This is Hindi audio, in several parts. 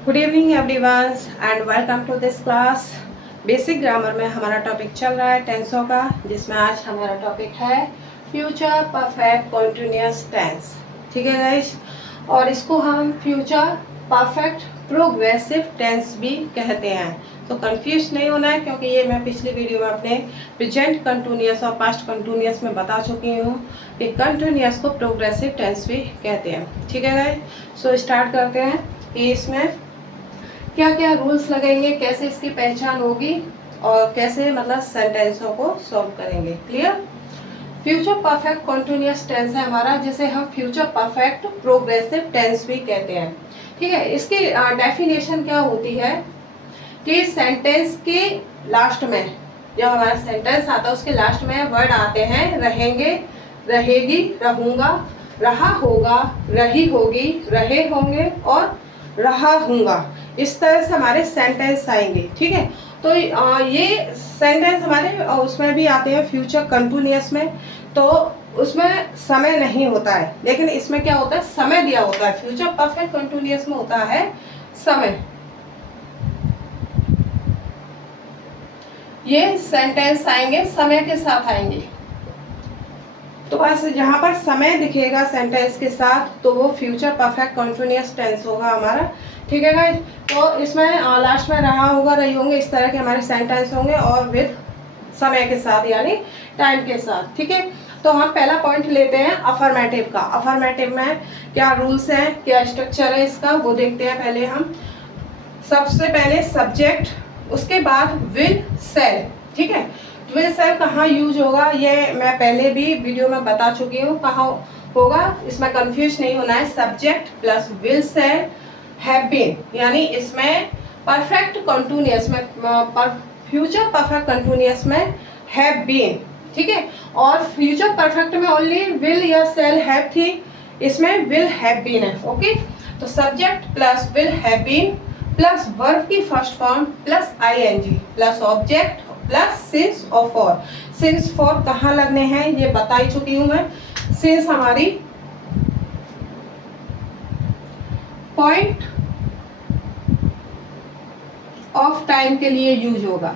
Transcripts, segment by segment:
Good evening everyone and welcome to this class. Basic grammar में हमारा टॉपिक चल रहा है टेंसों का, जिसमें आज हमारा टॉपिक है फ्यूचर परफेक्ट कॉन्टिन्यूअस टेंस। ठीक है गाइस, और इसको हम फ्यूचर परफेक्ट प्रोग्रेसिव टेंस भी कहते हैं। तो कंफ्यूज नहीं होना है, क्योंकि ये मैं पिछली वीडियो में अपने प्रेजेंट कंटिन्यूअस और पास्ट कंटिन्यूअस में बता चुकी हूँ कि कंटिन्यूअस को प्रोग्रेसिव टेंस भी कहते हैं। ठीक है गाइस, सो स्टार्ट करते हैं कि इसमें क्या क्या रूल्स लगेंगे, कैसे इसकी पहचान होगी और कैसे मतलब सेंटेंसों को सॉल्व करेंगे। Clear. Future perfect continuous tense है हमारा, जिसे हम फ्यूचर परफेक्ट प्रोग्रेसिव टेंस भी कहते हैं। ठीक है, इसकी डेफिनेशन क्या होती है कि सेंटेंस के लास्ट में, जब हमारा सेंटेंस आता है उसके लास्ट में वर्ड आते हैं रहेंगे, रहेगी, रहूंगा, रहा होगा, रही होगी, रहे होंगे और रहा हूंगा। इस तरह से हमारे सेंटेंस आएंगे। ठीक है, तो ये सेंटेंस हमारे उसमें भी आते हैं फ्यूचर कंटिन्यूअस में, तो उसमें समय नहीं होता है, लेकिन इसमें क्या होता है, समय दिया होता है। फ्यूचर परफेक्ट कंटिन्यूअस में होता है समय। ये सेंटेंस आएंगे समय के साथ आएंगे, तो बस जहां पर समय दिखेगा सेंटेंस के साथ तो वो फ्यूचर परफेक्ट कॉन्टिन्यूअस टेंस होगा हमारा। ठीक है गाइस, तो इसमें लास्ट में रहा होगा, रही होंगे, इस तरह के हमारे सेंटेंस होंगे और विद समय के साथ यानी टाइम के साथ। ठीक है, तो हम पहला पॉइंट लेते हैं अफर्मेटिव का। अफर्मेटिव में क्या रूल्स हैं, क्या स्ट्रक्चर है इसका, वो देखते हैं पहले हम। सबसे पहले सब्जेक्ट, उसके बाद विल सेल। ठीक है, विल सेल कहाँ यूज होगा ये मैं पहले भी वीडियो में बता चुकी हूँ कहाँ होगा, इसमें कंफ्यूज नहीं होना है। Subject plus will shall have been, यानी इसमें परफेक्ट कंटिन्यूअस में, फ्यूचर परफेक्ट कंटिन्यूअस में हैव बीन। ठीक है, और फ्यूचर परफेक्ट में ओनली विल या सेल हैव थी, इसमें विल हैव बीन है। ओके, तो subject plus will have been plus verb की first form plus ING plus object plus since और फॉर। सिंस फॉर कहाँ लगने हैं ये बता ही चुकी हूं मैं। सिंस हमारी पॉइंट ऑफ टाइम के लिए यूज होगा।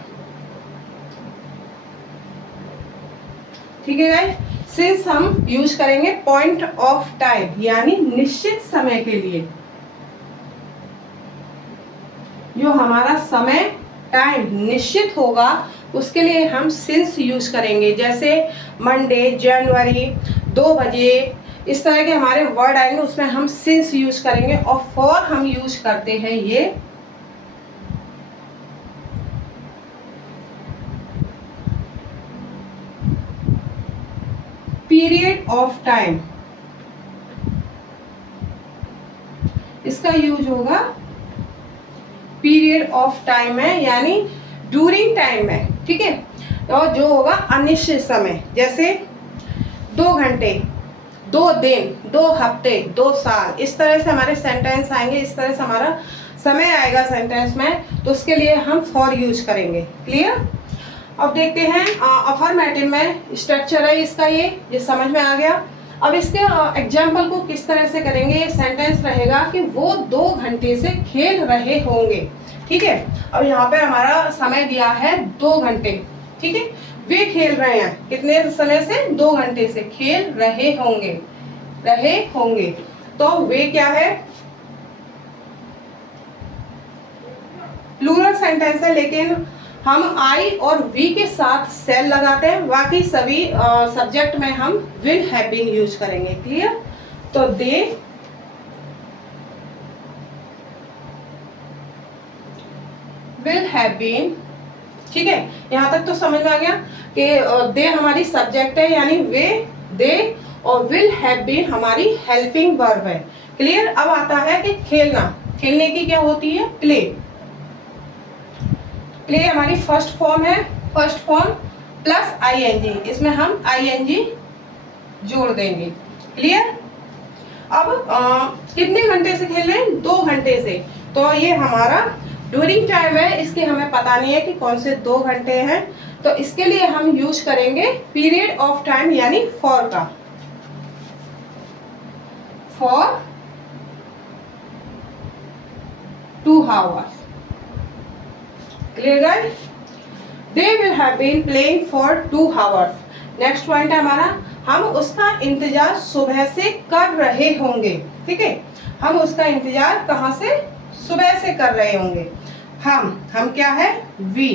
ठीक है गाइस, सिंस हम यूज करेंगे पॉइंट ऑफ टाइम यानी निश्चित समय के लिए। जो हमारा समय टाइम निश्चित होगा उसके लिए हम सिंस यूज करेंगे। जैसे मंडे, जनवरी, 2 बजे, इस तरह के हमारे वर्ड आएंगे उसमें हम सिंस यूज करेंगे। और फॉर हम यूज करते हैं ये पीरियड ऑफ टाइम, इसका यूज होगा पीरियड ऑफ टाइम में यानी ड्यूरिंग टाइम में। ठीक है, और जो होगा अनिश्चित समय, जैसे 2 घंटे, 2 दिन, 2 हफ्ते, 2 साल, इस तरह से हमारे सेंटेंस आएंगे। इस तरह से हमारा समय आएगा सेंटेंस में, तो उसके लिए हम फॉर यूज करेंगे। क्लियर। अब देखते हैं अफर्मेटिव में स्ट्रक्चर है इसका, ये समझ में आ गया। अब इसके एग्जाम्पल को किस तरह से करेंगे। ये सेंटेंस रहेगा कि वो 2 घंटे से खेल रहे होंगे। ठीक है, अब यहाँ पे हमारा समय दिया है 2 घंटे। ठीक है, वे खेल रहे हैं कितने समय से, 2 घंटे से, खेल रहे होंगे, रहे होंगे। तो वे क्या है, प्लूरल सेंटेंस है, लेकिन हम आई और वी के साथ सेल लगाते हैं। बाकी सभी सब्जेक्ट में हम विल हैव बीन यूज करेंगे। क्लियर। तो दे विल हैव बीन। ठीक है, यहाँ तक तो समझ में आ गया कि दे हमारी सब्जेक्ट है यानी वे, दे, और विल हैव बीन हमारी हेल्पिंग वर्ब है। क्लियर। अब आता है कि खेलना, खेलने की क्या होती है, प्ले। प्ले हमारी फर्स्ट फॉर्म है, फर्स्ट फॉर्म प्लस आईएनजी, इसमें हम आईएनजी जोड़ देंगे। क्लियर। अब कितने घंटे से खेल रहे हैं, 2 घंटे से, तो ये हमारा ड्यूरिंग टाइम है, इसके हमें पता नहीं है कि कौन से 2 घंटे हैं, तो इसके लिए हम यूज करेंगे पीरियड ऑफ टाइम यानी फॉर का। For 2 hours. Clear guys? They will have been playing for 2 hours. Next point है हमारा, हम उसका इंतजार सुबह से कर रहे होंगे. ठीक है, हम उसका इंतजार कहाँ से? सुबह से कर रहे होंगे. हम क्या है? वी.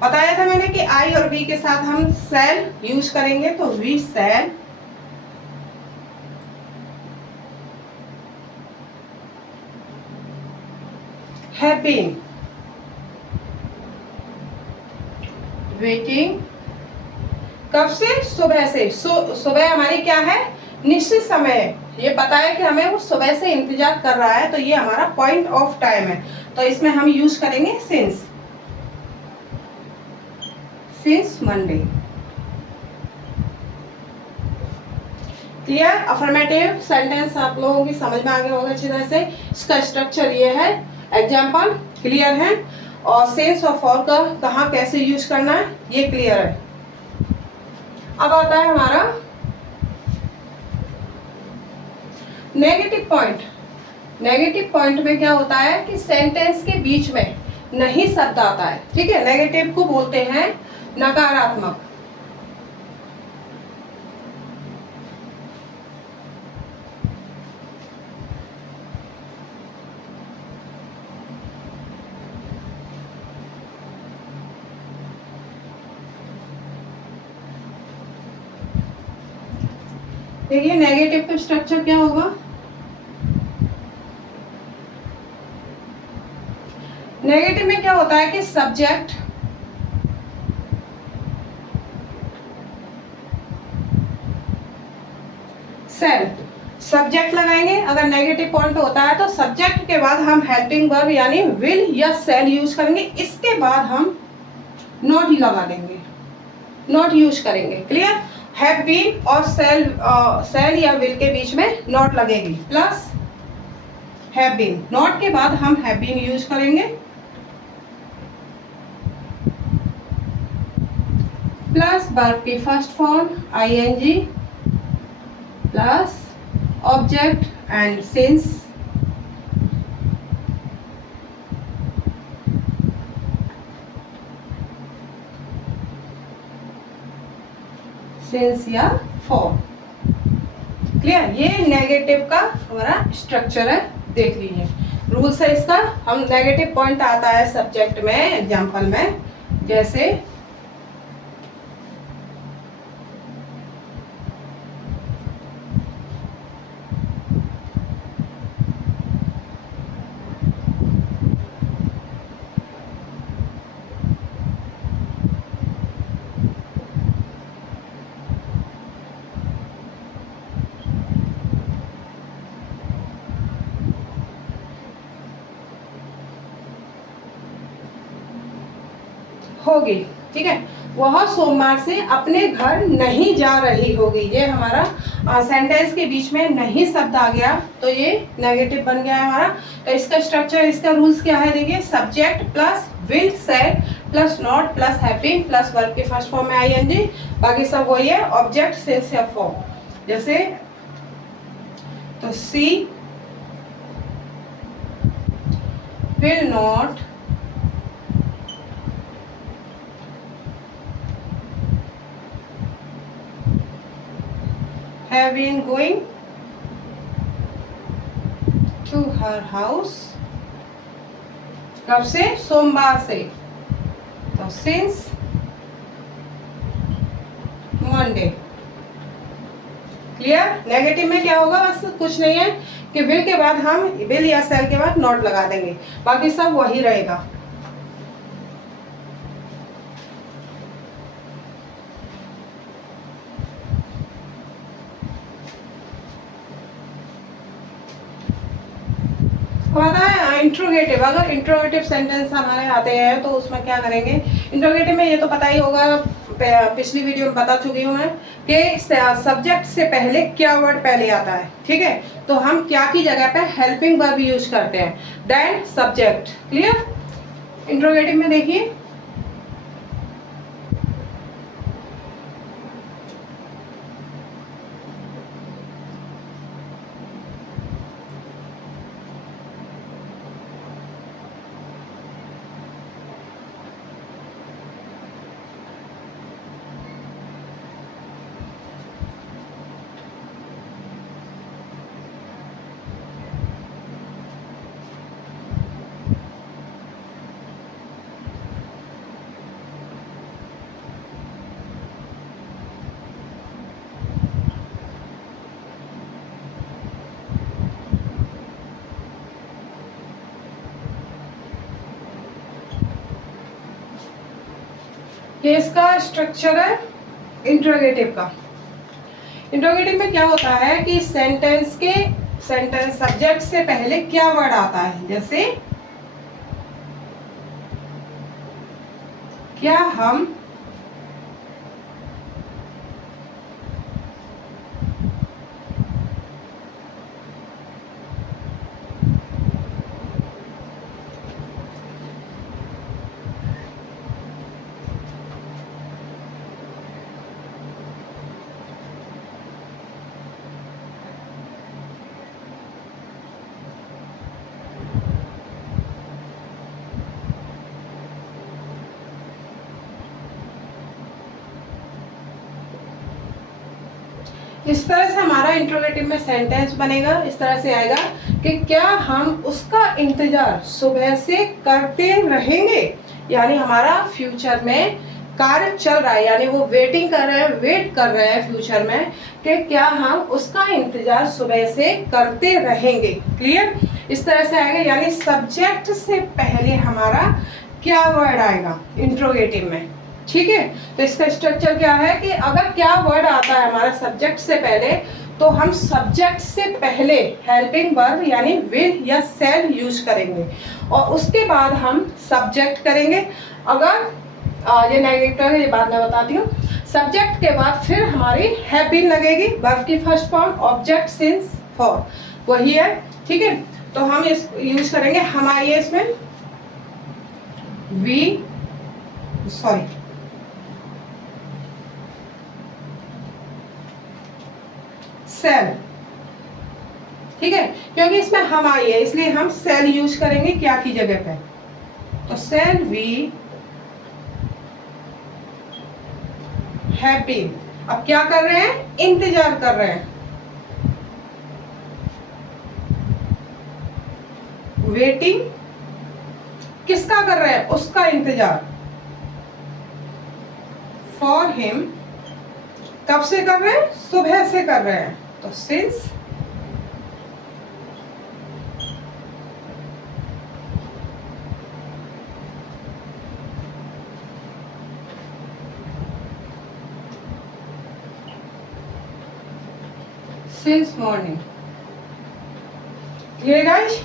बताया था मैंने कि आई और वी के साथ हम शैल यूज करेंगे, तो we shall have been waiting. कब से? सुबह से. सुबह हमारी क्या है? निश्चित समय है. ये पता है कि हमें वो सुबह से इंतजार कर रहा है, तो ये हमारा पॉइंट ऑफ टाइम है. तो इसमें हम यूज करेंगे since Monday. Clear? Affirmative sentence आप लोगों की समझ में आ गया होगा अच्छी तरह से. इसका स्ट्रक्चर ये है. एग्जाम्पल क्लियर है, और सेंस और फॉर का कहाँ कैसे यूज करना है ये क्लियर है. अब आता है हमारा नेगेटिव पॉइंट. नेगेटिव पॉइंट में क्या होता है कि सेंटेंस के बीच में नहीं शब्द आता है. ठीक है, नेगेटिव को बोलते हैं नकारात्मक. देखिए नेगेटिव का स्ट्रक्चर क्या होगा. नेगेटिव में क्या होता है कि सब्जेक्ट सेल. सब्जेक्ट लगाएंगे. अगर नेगेटिव पॉइंट होता है तो सब्जेक्ट के बाद हम हेल्पिंग वर्ब यानी विल या सेल यूज करेंगे. इसके बाद हम नॉट ही लगा देंगे, नॉट यूज करेंगे. क्लियर? हैव बीन और सेल या विल के बीच में नॉट लगेगी, प्लस हैव बीन. नॉट के बाद हम हैव बीन यूज करेंगे, प्लस वर्ब की first form ING, plus object and since. Since या फॉर. क्लियर? ये नेगेटिव का हमारा स्ट्रक्चर है. देख लीजिए रूल्स है इसका. हम नेगेटिव पॉइंट आता है सब्जेक्ट में, एग्जाम्पल में जैसे होगी. ठीक है, वह सोमवार से अपने घर नहीं जा रही होगी. ये हमारा सेंटेंस के बीच में नहीं शब्द आ गया तो ये नेगेटिव बन गया है हमारा. तो इसका स्ट्रक्चर, इसका रूल्स क्या है? देखिए subject plus will said plus not plus happy plus verb के फर्स्ट फॉर्म में आईएनजी. बाकी सब वही है, ऑब्जेक्ट सिंस या फॉर. जैसे तो she will not have been going to her house. कब से? सोमवार से. तो since Monday. क्लियर? नेगेटिव में क्या होगा? बस कुछ नहीं है कि विल के बाद हम विल या सेल के बाद नॉट लगा देंगे, बाकी सब वही रहेगा. इंट्रोगेटिव. अगर इंट्रोगेटिव सेंटेंस हमारे आते हैं तो उसमें क्या करेंगे? इंट्रोगेटिव में ये तो पता ही होगा, पिछली वीडियो में बता चुकी हूँ मैं कि सब्जेक्ट से पहले क्या वर्ड पहले आता है. ठीक है, तो हम क्या की जगह पे हेल्पिंग वर्ब यूज करते हैं, देन सब्जेक्ट. क्लियर? इंट्रोगेटिव में देखिए ये इसका स्ट्रक्चर है इंट्रोगेटिव का। इंट्रोगेटिव में क्या होता है कि सेंटेंस सब्जेक्ट से पहले क्या वर्ड आता है, जैसे क्या हम इस तरह से हमारा इंट्रोगेटिव में सेंटेंस बनेगा। इस तरह से आएगा कि क्या हम उसका इंतजार सुबह से करते रहेंगे, यानी हमारा फ्यूचर में कार्य चल रहा है, यानी वो वेट कर रहे हैं फ्यूचर में कि क्या हम उसका इंतजार सुबह से करते रहेंगे। क्लियर? इस तरह से आएगा, यानी सब्जेक्ट से पहले हमारा क्या वर्ड आएगा इंट्रोगेटिव में। ठीक है, तो इसका स्ट्रक्चर क्या है कि अगर क्या वर्ड आता है हमारा सब्जेक्ट से पहले, तो हम सब्जेक्ट से पहले हेल्पिंग वर्ब यानी विल या शैल यूज करेंगे और उसके बाद हम सब्जेक्ट करेंगे। अगर ये नेगेटिव है, ये बाद में बताती हूँ। सब्जेक्ट के बाद फिर हमारी हैव बीन लगेगी, वर्ब की first form, object since for वही है। ठीक है, तो हम इस यूज करेंगे हमारे इसमें सेल। ठीक है, क्योंकि इसमें हम आई है इसलिए हम सेल यूज करेंगे क्या की जगह पे, तो सेल वी हैव बीन। अब क्या कर रहे हैं, इंतजार कर रहे हैं, वेटिंग किसका कर रहे हैं, उसका इंतजार, फॉर हिम कब से कर रहे हैं, सुबह से कर रहे हैं, तो सिंस मॉर्निंग। Clear guys?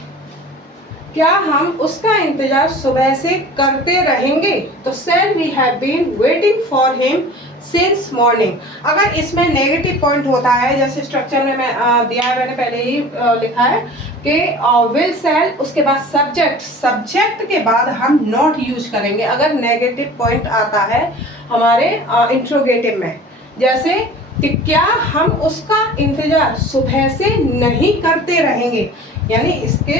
क्या हम उसका इंतजार सुबह से करते रहेंगे, तो shall we have been waiting for him since morning. अगर इसमें नेगेटिव पॉइंट होता है, जैसे स्ट्रक्चर में मैं दिया है, मैंने पहले ही लिखा है कि विल सेल, उसके बाद सब्जेक्ट के बाद हम नॉट यूज करेंगे अगर नेगेटिव पॉइंट आता है हमारे इंट्रोगेटिव में, जैसे कि क्या हम उसका इंतजार सुबह से नहीं करते रहेंगे, यानी इसके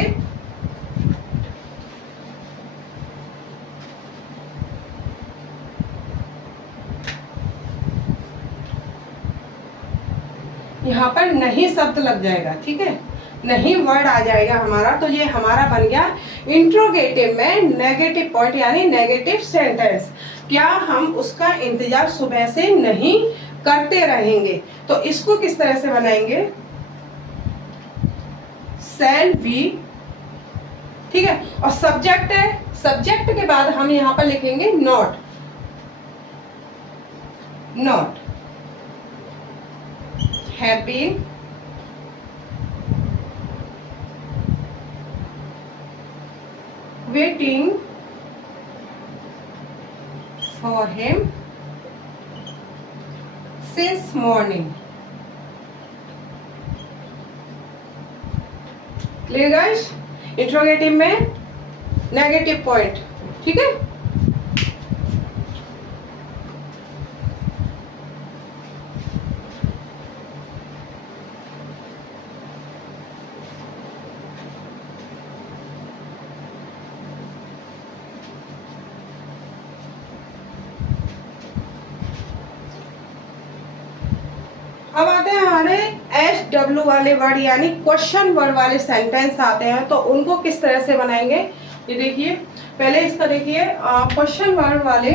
यहाँ पर नहीं शब्द लग जाएगा। ठीक है, नहीं वर्ड आ जाएगा हमारा, तो ये हमारा बन गया इंट्रोगेटिव में नेगेटिव पॉइंट यानी नेगेटिव सेंटेंस। क्या हम उसका इंतजार सुबह से नहीं करते रहेंगे, तो इसको किस तरह से बनाएंगे, शैल वी। ठीक है, और सब्जेक्ट है, सब्जेक्ट के बाद हम यहाँ पर लिखेंगे not have been waiting for him since morning। Clear guys? Interrogative में नेगेटिव पॉइंट। ठीक है, अब आते हैं हमारे SW वाले वर्ड यानी क्वेश्चन वर्ड वाले सेंटेंस आते हैं, तो उनको किस तरह से बनाएंगे। ये देखिए, पहले इसका देखिए क्वेश्चन वर्ड वाले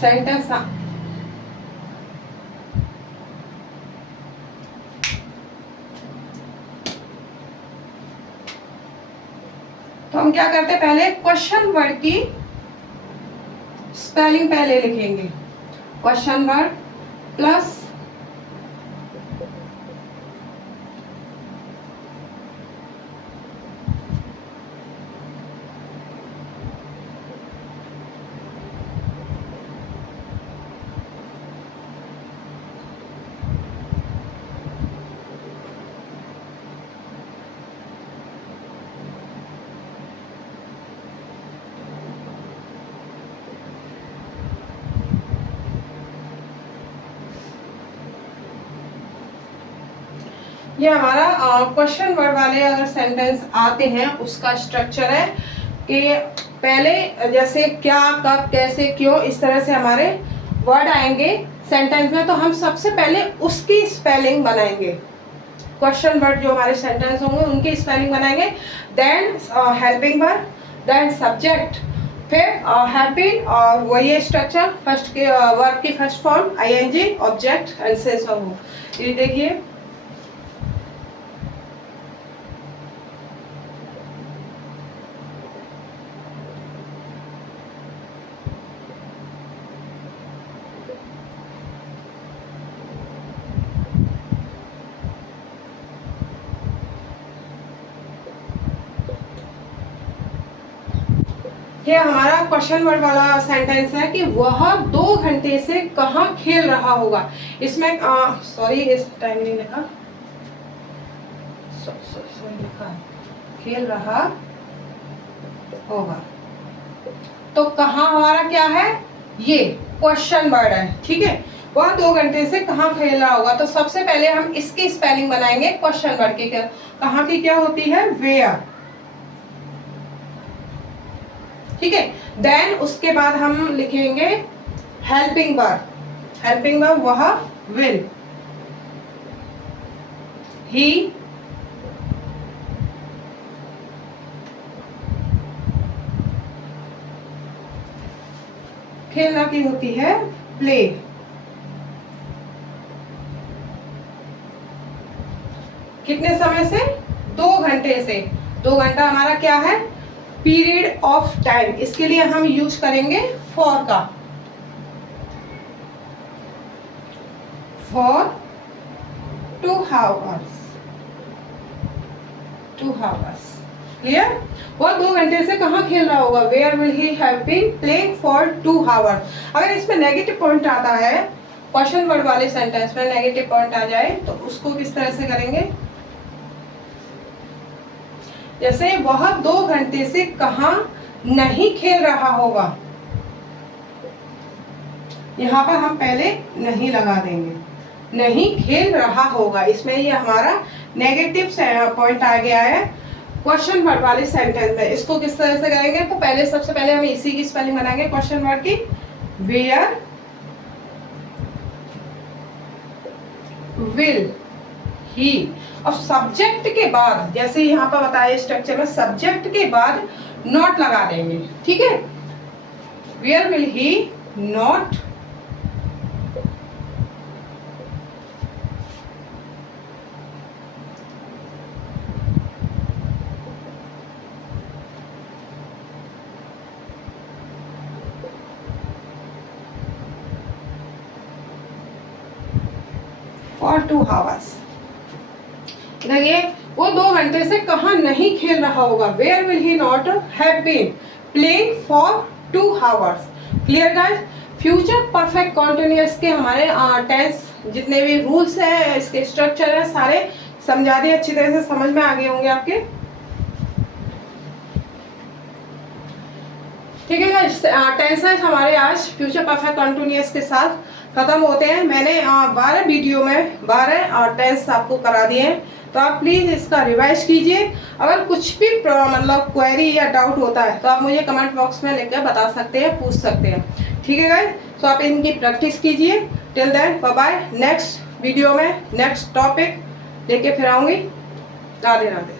सेंटेंस। तो तो हम क्या करते हैं, पहले क्वेश्चन वर्ड की स्पेलिंग पहले लिखेंगे। क्वेश्चन वर्ड प्लस ये हमारा क्वेश्चन वर्ड वाले अगर सेंटेंस आते हैं उसका स्ट्रक्चर है कि पहले जैसे क्या, कब, कैसे, क्यों, इस तरह से हमारे वर्ड आएंगे सेंटेंस में, तो हम सबसे पहले उसकी स्पेलिंग बनाएंगे। क्वेश्चन वर्ड जो हमारे सेंटेंस होंगे उनकी स्पेलिंग बनाएंगे, then helping word, then subject, फिर हैव बीन, और वही स्ट्रक्चर, फर्स्ट के वर्ब की first form ING, object and since of वो। ये देखिए ये हमारा क्वेश्चन वर्ड वाला सेंटेंस है कि वह 2 घंटे से कहाँ खेल रहा होगा। इसमें सॉरी इस टाइम नहीं लिखा, सॉरी लिखा खेल रहा होगा, तो कहाँ हमारा क्या है, ये क्वेश्चन वर्ड है, ठीक है। वह 2 घंटे से कहाँ खेल रहा होगा, तो सबसे पहले हम इसकी स्पेलिंग बनाएंगे क्वेश्चन वर्ड की। कहाँ की क्या होती है, वेयर, ठीक है। देन उसके बाद हम लिखेंगे हेल्पिंग वर्ब, हेल्पिंग वर्ब वह, विल, ही, खेलना की होती है प्ले, कितने समय से, 2 घंटे से। 2 घंटा हमारा क्या है, पीरियड ऑफ टाइम, इसके लिए हम यूज करेंगे फॉर का, फॉर 2 hours, 2 hours, क्लियर। वो 2 घंटे से कहाँ खेल रहा होगा, where will he have been playing for 2 hours। अगर इसमें नेगेटिव पॉइंट आता है, क्वेश्चन वर्ड वाले सेंटेंस में नेगेटिव पॉइंट आ जाए तो उसको किस तरह से करेंगे, जैसे वह 2 घंटे से कहाँ नहीं खेल रहा होगा, यहाँ पर हम पहले नहीं लगा देंगे, नहीं खेल रहा होगा, इसमें ये हमारा नेगेटिव पॉइंट आ गया है क्वेश्चन वर्ड वाले सेंटेंस में। इसको किस तरह से करेंगे, तो पहले सबसे पहले हम इसी की स्पेलिंग बनाएंगे क्वेश्चन वर्ड की, वेयर विल ही, और सब्जेक्ट के बाद जैसे यहाँ पर बताया स्ट्रक्चर में, सब्जेक्ट के बाद नॉट लगा देंगे, ठीक है। Where will he not for 2 hours। देखिए वो 2 घंटे से कहाँ नहीं खेल रहा होगा, where will he not have been playing for 2 hours। Clear guys. Future perfect continuous के हमारे टेंस जितने भी रूल्स हैं, इसके स्ट्रक्चर है, सारे समझा दिए, अच्छी तरह से समझ में आ गए होंगे आपके, ठीक है गाइस। टेंसेस हमारे आज फ्यूचर परफेक्ट कॉन्टिन्यूअस के साथ खत्म होते हैं। मैंने 12 वीडियो में 12 टेंस आपको करा दिए हैं, तो आप प्लीज़ इसका रिवाइज कीजिए। अगर कुछ भी मतलब क्वेरी या डाउट होता है तो आप मुझे कमेंट बॉक्स में लिखकर बता सकते हैं, पूछ सकते हैं, ठीक है गाइस। तो आप इनकी प्रैक्टिस कीजिए। Till then bye bye. Next video में नेक्स्ट टॉपिक लेके फिर आऊँगी। राधे राधे।